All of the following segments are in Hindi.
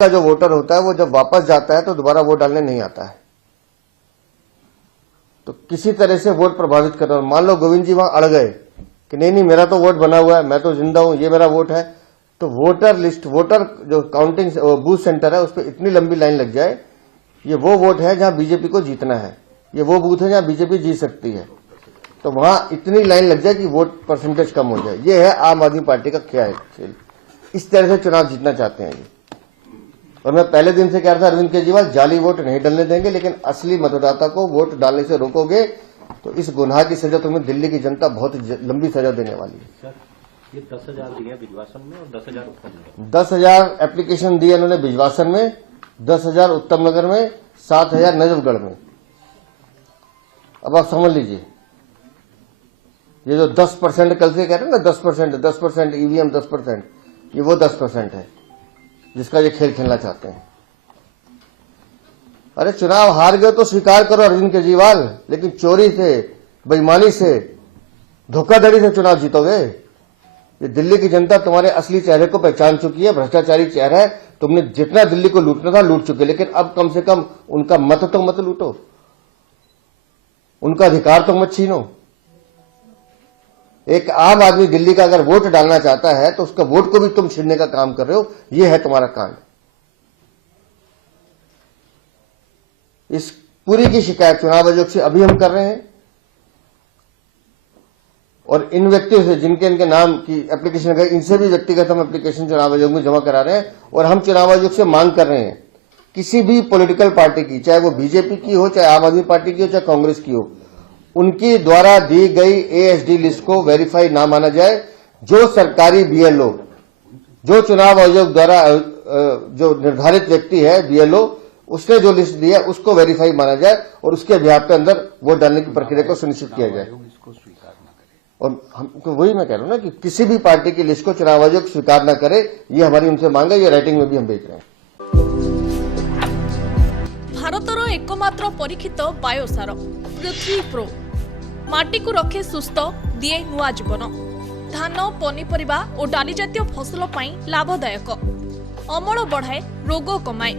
का जो वोटर होता है वो जब वापस जाता है तो दोबारा वोट डालने नहीं आता है। तो किसी तरह से वोट प्रभावित कर रहा है। मान लो गोविंद जी वहां अड़ गए कि नहीं मेरा तो वोट बना हुआ है, मैं तो जिंदा हूं, ये मेरा वोट है, तो वोटर लिस्ट, वोटर जो काउंटिंग बूथ सेंटर है उस पर इतनी लंबी लाइन लग जाए। ये वो वोट है जहां बीजेपी को जीतना है, ये वो बूथ है जहां बीजेपी जीत सकती है, तो वहां इतनी लाइन लग जाए कि वोट परसेंटेज कम हो जाए। ये है आम आदमी पार्टी का खेल। इस तरह से चुनाव जीतना चाहते हैं ये। और मैं पहले दिन से कह रहा था अरविंद केजरीवाल जाली वोट नहीं डलने देंगे, लेकिन असली मतदाता को वोट डालने से रोकोगे तो इस गुनाह की सजा तुम्हें दिल्ली की जनता बहुत लंबी सजा देने वाली है। सर, ये 10,000 दिए बिजवासन में और 10,000 उत्तम नगर। 10,000 एप्लीकेशन दिए उन्होंने बिजवासन में, 10,000 उत्तम नगर में, 7,000 नजफगढ़ में। अब आप समझ लीजिए, ये जो 10% कल से कह रहे हैं ना, 10% ईवीएम 10%, ये वो 10% है जिसका ये खेल खेलना चाहते हैं। अरे चुनाव हार गए तो स्वीकार करो अरविंद केजरीवाल, लेकिन चोरी से, बेईमानी से, धोखाधड़ी से चुनाव जीतोगे। ये दिल्ली की जनता तुम्हारे असली चेहरे को पहचान चुकी है, भ्रष्टाचारी चेहरा है। तुमने जितना दिल्ली को लूटना था लूट चुके, लेकिन अब कम से कम उनका मत तो मत लूटो, उनका अधिकार तो मत छीनो। एक आम आदमी दिल्ली का अगर वोट डालना चाहता है तो उसका वोट को भी तुम छीनने का काम कर रहे हो। यह है तुम्हारा कांड। इस पूरी की शिकायत चुनाव आयोग से अभी हम कर रहे हैं, और इन व्यक्तियों से जिनके इनके नाम की एप्लीकेशन है, इनसे भी व्यक्तिगत हम एप्लीकेशन चुनाव आयोग में जमा करा रहे हैं। और हम चुनाव आयोग से मांग कर रहे हैं, किसी भी पॉलिटिकल पार्टी की, चाहे वो बीजेपी की हो, चाहे आम आदमी पार्टी की हो, चाहे कांग्रेस की हो, उनकी द्वारा दी गई एएसडी लिस्ट को वेरीफाई ना माना जाए। जो सरकारी बीएलओ, जो चुनाव आयोग द्वारा जो निर्धारित व्यक्ति है बीएलओ, उसने जो लिस्ट दी है उसको वेरीफाई माना जाए और उसके आधार पर अंदर वोट डालने की प्रक्रिया को सुनिश्चित किया जाए। और हम तो वही मैं कह रहा हूं ना कि किसी भी पार्टी की लिस्ट को चुनाव आयोग स्वीकार न करे, ये हमारी उनसे मांग है। ये राइटिंग में भी हम भेज रहे हैं। भारतर एकमात्र परीक्षित बायोसार पृथ्वी प्रो माटी को रखे सुस्थ, दिए नुआ जीवन। धान, पनीपरिबा और डाली जातीय फसल लाभदायक, अमल बढ़ाए, रोग कमाए।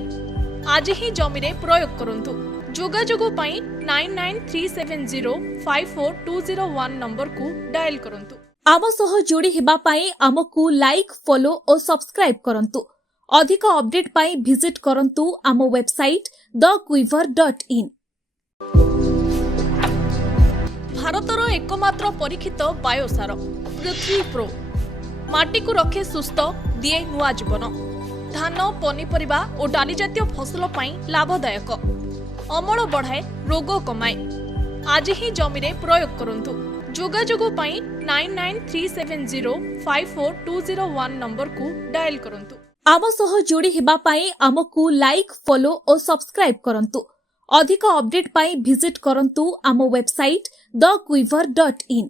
आज ही जमी रे प्रयोग करंतु। जोगाजोग 9937054201 नंबर को डायल करंतु। आम सह जोड़ी हेबा पाई आमकु लाइक, फॉलो और सब्सक्राइब करंतु। अधिक अपडेट पाई विजिट करंतु आम वेबसाइट thequiver.in। भारतर एकमात्र परीक्षित बायोसार पृथ्वी प्रो माटी को रखे सुस्थ, दिए नुआ जीवन। धान, पनीपरिबा और डाली जातीय फसल लाभदायक, अमल बढ़ाए, रोग कमाए। आज ही जमी रे प्रयोग करंतु। जोगाजोग 9937054201 नंबर को डायल करंतु। आम सह जोड़ी हेबा पाई आमकु लाइक, फॉलो और सब्सक्राइब करंतु। अधिक अपडेट पाई विजिट करंतु आम वेबसाइट thequiver.in।